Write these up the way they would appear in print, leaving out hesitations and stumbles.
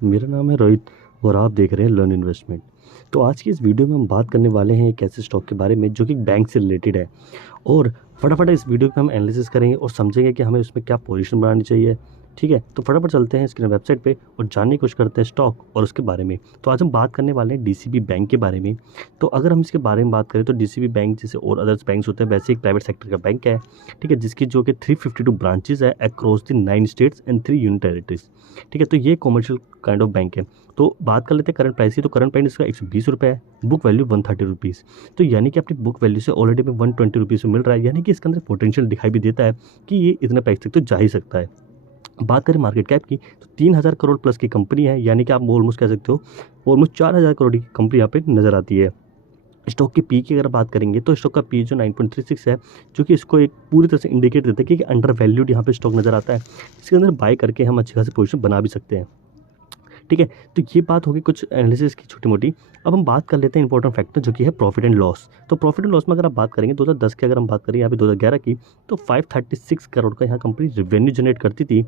मेरा नाम है रोहित और आप देख रहे हैं लर्न इन्वेस्टमेंट। तो आज की इस वीडियो में हम बात करने वाले हैं एक ऐसे स्टॉक के बारे में जो कि बैंक से रिलेटेड है। और फटाफट इस वीडियो पे हम एनालिसिस करेंगे और समझेंगे कि हमें उसमें क्या पोजीशन बनानी चाहिए। ठीक है, तो फटाफट चलते हैं इसके वेबसाइट पे और जानने की कोशिश करते हैं स्टॉक और उसके बारे में। तो आज हम बात करने वाले हैं डीसीबी बैंक के बारे में। तो अगर हम इसके बारे में बात करें तो डीसीबी बैंक जैसे और अदर्स बैंक्स होते हैं वैसे एक प्राइवेट सेक्टर का बैंक है। ठीक है, जिसकी जो कि 352 ब्रांचेज है across the 9 states and 3 union territories. ठीक है, तो ये कॉमर्शियल काइंड ऑफ बैंक है। तो बात कर लेते हैं करंट प्राइस की। तो करंट प्राइस इसका 120 रुपये है, बुक वैल्यू 130 रुपीज़। तो यानी कि अपनी बुक वैल्यू से ऑलरेडी में 120 रुपीज़ में मिल रहा है, यानी कि इसके अंदर पोटेंशियल दिखाई भी देता है कि ये इतने प्राइस तक तो जा ही सकता है। बात करें मार्केट कैप की तो 3000 करोड़ प्लस की कंपनी है, यानी कि आप ऑलमोस्ट कह सकते हो ऑलमोस्ट 4000 करोड़ की कंपनी यहाँ पे नजर आती है। स्टॉक की पी की अगर बात करेंगे तो स्टॉक का पी जो 9.36 है, जो कि इसको एक पूरी तरह से इंडिकेट देता है कि अंडर वैल्यूड यहाँ पे स्टॉक नजर आता है। इसके अंदर बाय करके हम अच्छी खासी पोजीशन बना भी सकते हैं। ठीक है, तो ये बात होगी कुछ एनालिसिस की छोटी मोटी। अब हम बात कर लेते हैं इंपॉर्टेंट फैक्टर जो कि है प्रॉफिट एंड लॉस। तो प्रॉफिट एंड लॉस में अगर आप बात करेंगे 2010 की, अगर हम बात करें यहाँ पे 2011 की, तो 536 करोड़ का यहाँ कंपनी रेवेन्यू जनरेट करती थी।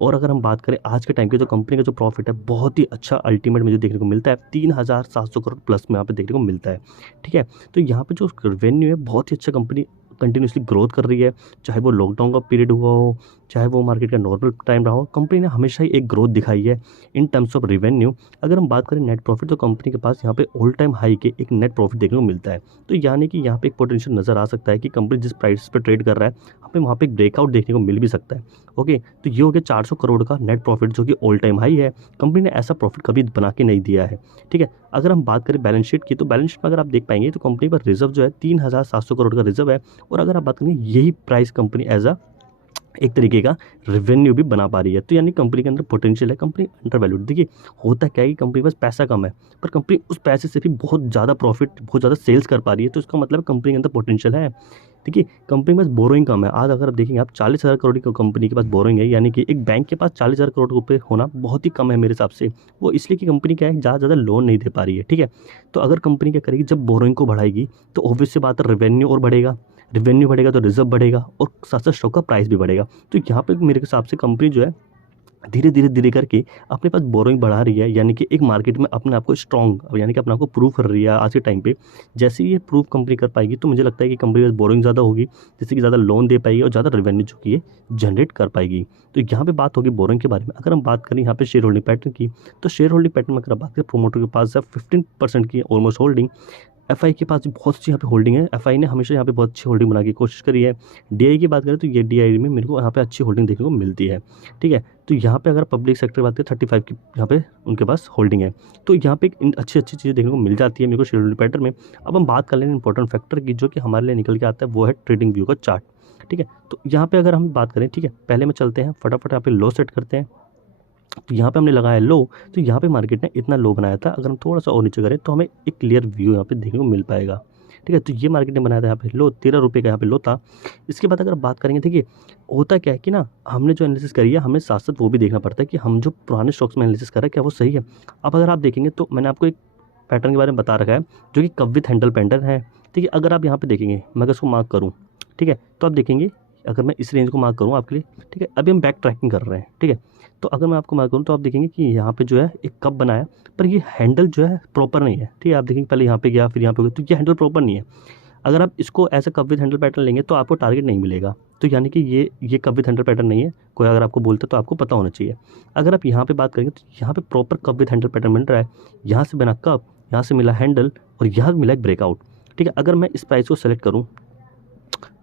और अगर हम बात करें आज के टाइम की तो कंपनी का जो प्रॉफिट है बहुत ही अच्छा अल्टीमेट मुझे देखने को मिलता है, 3700 करोड़ प्लस में यहाँ पे देखने को मिलता है। ठीक है, तो यहाँ पे जो रेवेन्यू है बहुत ही अच्छा कंपनी कंटिन्यूसली ग्रोथ कर रही है, चाहे वो लॉकडाउन का पीरियड हुआ हो, चाहे वो मार्केट का नॉर्मल टाइम रहा हो, कंपनी ने हमेशा ही एक ग्रोथ दिखाई है इन टर्म्स ऑफ रेवेन्यू। अगर हम बात करें नेट प्रॉफिट तो कंपनी के पास यहाँ पे ऑल टाइम हाई के एक नेट प्रॉफिट देखने को मिलता है। तो यानी कि यहाँ पे एक पोटेंशियल नजर आ सकता है कि कंपनी जिस प्राइस पर ट्रेड कर रहा है हमें वहाँ पे एक ब्रेकआउट देखने को मिल भी सकता है। ओके, तो ये हो गया 400 करोड़ का नेट प्रॉफिट जो कि ऑल टाइम हाई है। कंपनी ने ऐसा प्रॉफिट कभी बना के नहीं दिया है। ठीक है, अगर हम बात करें बैलेंस शीट की तो बैलेंस शीट में अगर आप देख पाएंगे तो कंपनी पर रिजर्व जो है 3700 करोड़ का रिजर्व है। और अगर आप बात करेंगे यही प्राइस कंपनी एज अ एक तरीके का रेवेन्यू भी बना पा रही है। तो यानी कंपनी के अंदर पोटेंशियल है, कंपनी अंडर वैल्यूड। देखिए होता क्या है कि कंपनी के पास पैसा कम है पर कंपनी उस पैसे से भी बहुत ज़्यादा प्रॉफिट, बहुत ज़्यादा सेल्स कर पा रही है, तो इसका मतलब कंपनी के अंदर पोटेंशियल है। देखिए कंपनी के पास बोरोइंग कम है। आज अगर आप देखेंगे आप 40,000 करोड़ की कंपनी के पास बोरोइंग है, यानी कि एक बैंक के पास 40,000 करोड़ रुपये होना बहुत ही कम है मेरे हिसाब से। वो इसलिए कि कंपनी क्या है ज़्यादा लोन नहीं दे पा रही है। ठीक है, तो अगर कंपनी क्या करेगी जब बोरोइंग को बढ़ाएगी तो ऑब्वियस सी बात है रेवेन्यू और बढ़ेगा, रेवेन्यू बढ़ेगा तो रिजर्व बढ़ेगा और साथ साथ स्टॉक का प्राइस भी बढ़ेगा। तो यहाँ पे मेरे हिसाब से कंपनी जो है धीरे धीरे धीरे करके अपने पास बोरोइंग बढ़ा रही है, यानी कि एक मार्केट में अपने आप को स्ट्रॉन्ग, यानी कि अपने आप को प्रूव कर रही है आज के टाइम पे। जैसे ही ये प्रूव कंपनी कर पाएगी तो मुझे लगता है कि कंपनी के पास बोरोइंग ज़्यादा होगी, जिससे कि ज़्यादा लोन दे पाएगी और ज़्यादा रेवेन्यू जो कि ये जनरेट कर पाएगी। तो यहाँ पे बात होगी बोरोइंग के बारे में। अगर हम बात करें यहाँ पे शेयर होल्डिंग पैटर्न की तो शेयर होल्डिंग पैटर्न में अगर बात करें प्रोमोटर के पास 15% की ऑलमोस्ट होल्डिंग, एफआई के पास भी बहुत अच्छी यहाँ पे होल्डिंग है। एफआई ने हमेशा यहाँ पे बहुत अच्छी होल्डिंग बनाने की कोशिश करी है। डीआई की बात करें तो ये डीआई में मेरे को यहाँ पे अच्छी होल्डिंग देखने को मिलती है। ठीक है, तो यहाँ पे अगर पब्लिक सेक्टर की बात करें 35 की यहाँ पे उनके पास होल्डिंग है। तो यहाँ पे अच्छी अच्छी चीज़ें देखने को मिल जाती है मेरे को शेयर होल्डिंग पैटर्न में। अब हम बात कर लेंगे इंपॉर्टेंट फैक्टर की जो कि हमारे लिए निकल के आता है, वो है ट्रेडिंग व्यू का चार्ट। ठीक है, तो यहाँ पे अगर हम बात करें, ठीक है पहले में चलते हैं फटाफट यहाँ पे लो सेट करते हैं। तो यहाँ पे हमने लगाया लो, तो यहाँ पे मार्केट ने इतना लो बनाया था, अगर हम थोड़ा सा और नीचे करें तो हमें एक क्लियर व्यू यहाँ पे देखने को मिल पाएगा। ठीक है, तो ये मार्केट ने बनाया था यहाँ पे लो, 13 रुपये का यहाँ पे लो था। इसके बाद अगर बात करेंगे, देखिए होता क्या है कि ना हमने जो एनालिसिस करी है हमें साथ साथ वो भी देखना पड़ता है कि हम जो पुराने स्टॉक्स में एनालिसिस कर रहे हैं क्या वो सही है। अब अगर आप देखेंगे तो मैंने आपको एक पैटर्न के बारे में बता रखा है जो कि कप विथ हैंडल पैटर्न है। ठीक है, अगर आप यहाँ पे देखेंगे मैं अगर इसको मार्क करूँ, ठीक है, तो आप देखेंगे अगर मैं इस रेंज को मार्क करूँ आपके लिए, ठीक है अभी हम बैक ट्रैकिंग कर रहे हैं। ठीक है, तो अगर मैं आपको मार्क करूँ तो आप देखेंगे कि यहाँ पे जो है एक कप बनाया पर ये हैंडल जो है प्रॉपर नहीं है। ठीक है, आप देखेंगे पहले यहाँ पे गया फिर यहाँ पे गया, तो ये हैंडल प्रॉपर नहीं है। अगर आप इसको ऐसे कप विद हैंडल पैटर्न लेंगे तो आपको टारगेट नहीं मिलेगा। तो यानी कि ये कप विद हैंडल पैटर्न नहीं है। कोई अगर आपको बोलता है तो आपको पता होना चाहिए। अगर आप यहाँ पे बात करेंगे तो यहाँ पे proper cup with handle pattern बन रहा है। यहाँ से बना कप, यहाँ से मिला हैंडल और यहाँ मिला एक ब्रेकआउट। ठीक है, अगर मैं इस प्राइस को सेलेक्ट करूँ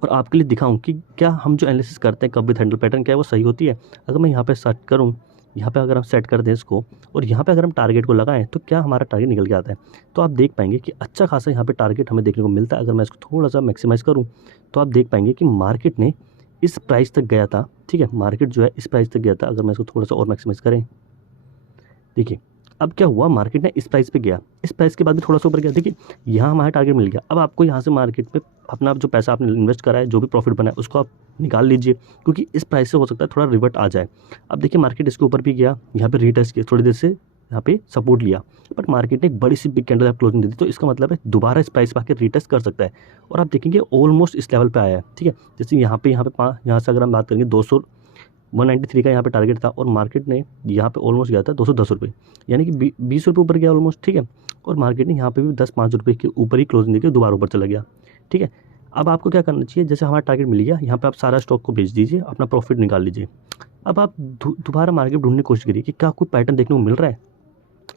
और आपके लिए दिखाऊं कि क्या हम जो एनालिसिस करते हैं कप विद हैंडल पैटर्न क्या है वो सही होती है। अगर मैं यहाँ पे सेट करूँ, यहाँ पे अगर हम सेट कर दें इसको और यहाँ पे अगर हम टारगेट को लगाएं तो क्या हमारा टारगेट निकल के आता है। तो आप देख पाएंगे कि अच्छा खासा यहाँ पे टारगेट हमें देखने को मिलता है। अगर मैं इसको थोड़ा सा मैक्सिमाइज़ करूँ तो आप देख पाएंगे कि मार्केट ने इस प्राइस तक गया था। ठीक है, मार्केट जो है इस प्राइस तक गया था। अगर मैं इसको थोड़ा सा और मैक्सिमाइज़ करें, देखिए अब क्या हुआ, मार्केट ने इस प्राइस पे गया, इस प्राइस के बाद भी थोड़ा सा ऊपर गया। देखिए यहाँ हमारा टारगेट मिल गया। अब आपको यहाँ से मार्केट में अपना जो पैसा आपने इन्वेस्ट करा है, जो भी प्रॉफिट बना है उसको आप निकाल लीजिए, क्योंकि इस प्राइस से हो सकता है थोड़ा रिवर्ट आ जाए। अब देखिए मार्केट इसके ऊपर भी गया, यहाँ पे रीटेस्ट किया, थोड़ी देर से यहाँ पे सपोर्ट लिया, बट मार्केट ने एक बड़ी सी बिग कैंडल क्लोजिंग दी थी। तो इसका मतलब है दोबारा इस प्राइस पर आकर रीटेस्ट कर सकता है और आप देखेंगे ऑलमोस्ट इस लेवल पे आया है। ठीक है, जैसे यहाँ पे यहाँ से अगर हम बात करेंगे 193 का यहाँ पे टारगेट था और मार्केट ने यहाँ पे ऑलमोस्ट गया था 210 रुपये, यानी कि 20 रुपये ऊपर गया ऑलमोस्ट, ठीक है। और मार्केट ने यहाँ पे भी 10-5 रुपये के ऊपर ही क्लोजिंग देकर दोबारा ऊपर चला गया, ठीक है। अब आपको क्या करना चाहिए, जैसे हमारा टारगेट मिल गया, यहाँ पे आप सारा स्टॉक को बेच दीजिए, अपना प्रॉफिट निकाल लीजिए। अब आप दोबारा मार्केट ढूंढने की कोशिश करिए कि क्या कोई पैटर्न देखने को मिल रहा है।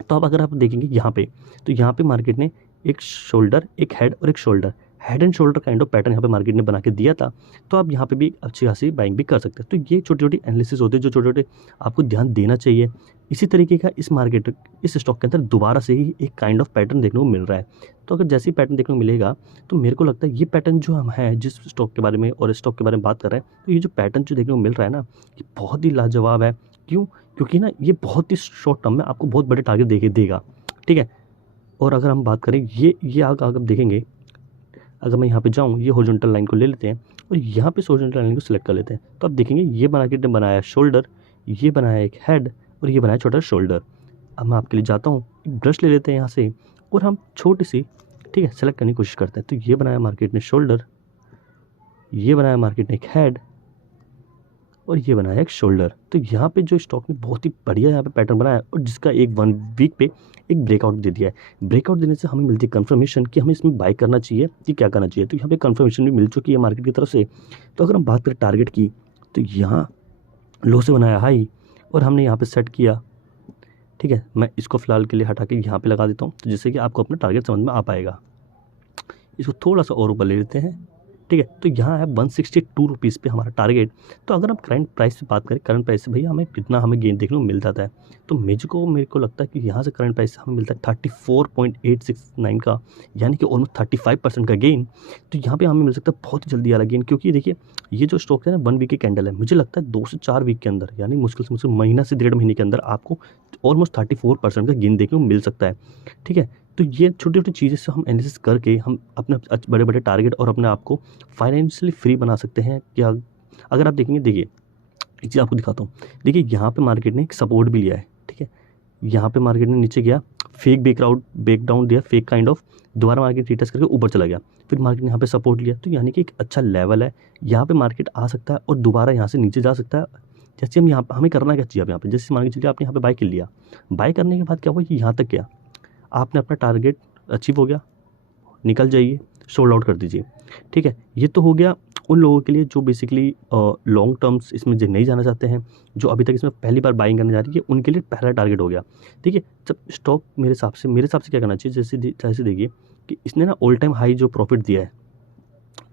तो अब अगर आप देखेंगे यहाँ पे, तो यहाँ पे मार्केट ने एक शोल्डर, एक हेड और एक shoulder, head and shoulder kind of pattern यहाँ पे मार्केट ने बना के दिया था। तो आप यहाँ पे भी अच्छी खासी बाइंग भी कर सकते हैं। तो ये छोटी छोटी एनालिसिस होते हैं जो छोटे छोटे आपको ध्यान देना चाहिए। इसी तरीके का इस मार्केट, इस स्टॉक के अंदर दोबारा से ही एक काइंड ऑफ पैटर्न देखने को मिल रहा है। तो अगर जैसे ही पैटर्न देखने को मिलेगा, तो मेरे को लगता है ये पैटर्न जो हम हैं जिस स्टॉक के बारे में और स्टॉक के बारे में बात कर रहे हैं, तो ये जो पैटर्न जो देखने को मिल रहा है ना, ये बहुत ही लाजवाब है। क्यों? क्योंकि ना ये बहुत ही शॉर्ट टर्म में आपको बहुत बड़े टारगेट देगा, ठीक है। और अगर हम बात करें ये अगर आप देखेंगे, अगर मैं यहाँ पे जाऊँ, ये हॉरिजॉन्टल लाइन को ले लेते हैं और यहाँ पे हॉरिजॉन्टल लाइन को सिलेक्ट कर लेते हैं, तो आप देखेंगे ये मार्केट ने बनाया शोल्डर, ये बनाया एक हेड और ये बनाया छोटा शोल्डर। अब मैं आपके लिए जाता हूँ, एक ब्रश ले लेते हैं यहाँ से और हम छोटी सी, ठीक है, सेलेक्ट करने की कोशिश करते हैं। तो ये बनाया मार्केट ने शोल्डर, ये बनाया मार्केट ने एक हेड और ये बनाया एक शोल्डर। तो यहाँ पे जो स्टॉक ने बहुत ही बढ़िया यहाँ पे पैटर्न बनाया और जिसका एक 1 वीक पे एक ब्रेकआउट दे दिया है। ब्रेकआउट देने से हमें मिलती है कन्फर्मेशन कि हमें इसमें बाय करना चाहिए कि क्या करना चाहिए। तो यहाँ पे कन्फर्मेशन भी मिल चुकी है मार्केट की तरफ से। तो अगर हम बात करें टारगेट की, तो यहाँ लो से बनाया हाई और हमने यहाँ पर सेट किया, ठीक है। मैं इसको फिलहाल के लिए हटा के यहाँ पर लगा देता हूँ, तो जिससे कि आपको अपना टारगेट समझ में आ पाएगा। इसको थोड़ा सा और ऊपर ले लेते हैं, ठीक है। तो यहाँ है 162 रुपीज़ पे हमारा टारगेट। तो अगर हम करंट प्राइस से बात करें, करंट प्राइस से भैया हमें कितना हमें गेन देखने को मिल जाता है, तो मेरे को लगता है कि यहाँ से करंट प्राइस से हमें मिलता है 34.869 का, यानी कि ऑलमोस्ट 35% का गेन। तो यहाँ पे हमें मिल सकता है बहुत ही जल्दी वाला गेन, क्योंकि देखिए ये जो स्टॉक है ना 1 वीक की कैंडल है, मुझे लगता है 2 से 4 वीक के अंदर, यानी मुश्किल से मुश्किल महीना से 1.5 महीने के अंदर आपको ऑलमोस्ट 34% का गेन देखने को मिल सकता है, ठीक है। तो ये छोटी छोटी चीज़ें से हम एनालिसिस करके हम अपने बड़े बड़े टारगेट और अपने आप को फाइनेंशियली फ्री बना सकते हैं। क्या अगर आप देखेंगे, देखिए एक चीज़ आपको दिखाता हूँ, देखिए यहाँ पे मार्केट ने एक सपोर्ट भी लिया है, ठीक है। यहाँ पे मार्केट ने नीचे गया, फेक ब्रेकडाउन दिया, फेक काइंड ऑफ, दोबारा मार्केट रिटेस्ट करके ऊपर चला गया, फिर मार्केट ने यहाँ पे सपोर्ट लिया। तो यानी कि एक अच्छा लेवल है, यहाँ पे मार्केट आ सकता है और दोबारा यहाँ से नीचे जा सकता है। जैसे हम यहाँ पर हमें करना क्या चाहिए, अब यहाँ पे जैसे मान के चलिए आपने यहाँ पे बाय कर लिया, बाय करने के बाद क्या हुआ, यहाँ तक गया, आपने अपना टारगेट अचीव हो गया, निकल जाइए, सोल्ड आउट कर दीजिए, ठीक है। ये तो हो गया उन लोगों के लिए जो बेसिकली लॉन्ग टर्म्स इसमें जो नहीं जाना चाहते हैं, जो अभी तक इसमें पहली बार बाइंग करने जा रही है, उनके लिए पहला टारगेट हो गया। देखिए जब स्टॉक मेरे हिसाब से क्या करना चाहिए, जैसे देखिए कि इसने ना ऑल टाइम हाई जो प्रॉफिट दिया है,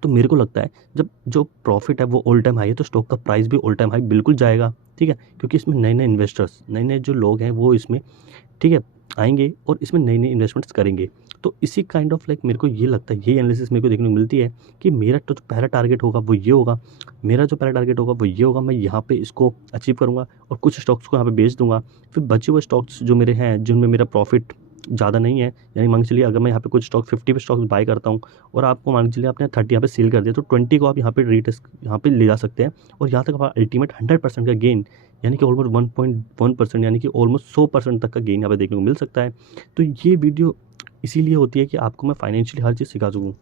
तो मेरे को लगता है जब जो प्रॉफिट है वो ऑल टाइम हाई है, तो स्टॉक का प्राइस भी ऑल टाइम हाई बिल्कुल जाएगा, ठीक है। क्योंकि इसमें नए नए इन्वेस्टर्स, नए नए जो लोग हैं वो इसमें, ठीक है, आएंगे और इसमें नई नई इन्वेस्टमेंट्स करेंगे। तो इसी काइंड ऑफ लाइक मेरे को ये लगता है, ये एनालिसिस मेरे को देखने को मिलती है कि मेरा तो पहला टारगेट होगा वो ये होगा, मैं यहाँ पे इसको अचीव करूँगा और कुछ स्टॉक्स को यहाँ पे बेच दूंगा। फिर बचे हुए स्टॉक्स जो मेरे हैं जिनमें मेरा प्रॉफिट ज़्यादा नहीं है, यानी मान के चलिए अगर मैं यहाँ पे कुछ स्टॉक 50 पे स्टॉक्स बाय करता हूँ और आपको मान के चलिए आपने 30 यहाँ पे सेल कर दिया, तो 20 को आप यहाँ पे रीटेस्ट यहाँ पे ले जा सकते हैं और यहाँ तक हमारा अल्टीमेट 100% का गेन, यानी कि ऑलमोस्ट 1.1%, यानी कि ऑलमोस्ट 100% तक का गेन यहाँ पे देखने को मिल सकता है। तो ये वीडियो इसीलिए होती है कि आपको मैं फाइनेंशियली हर चीज़ सिखा सकूँ।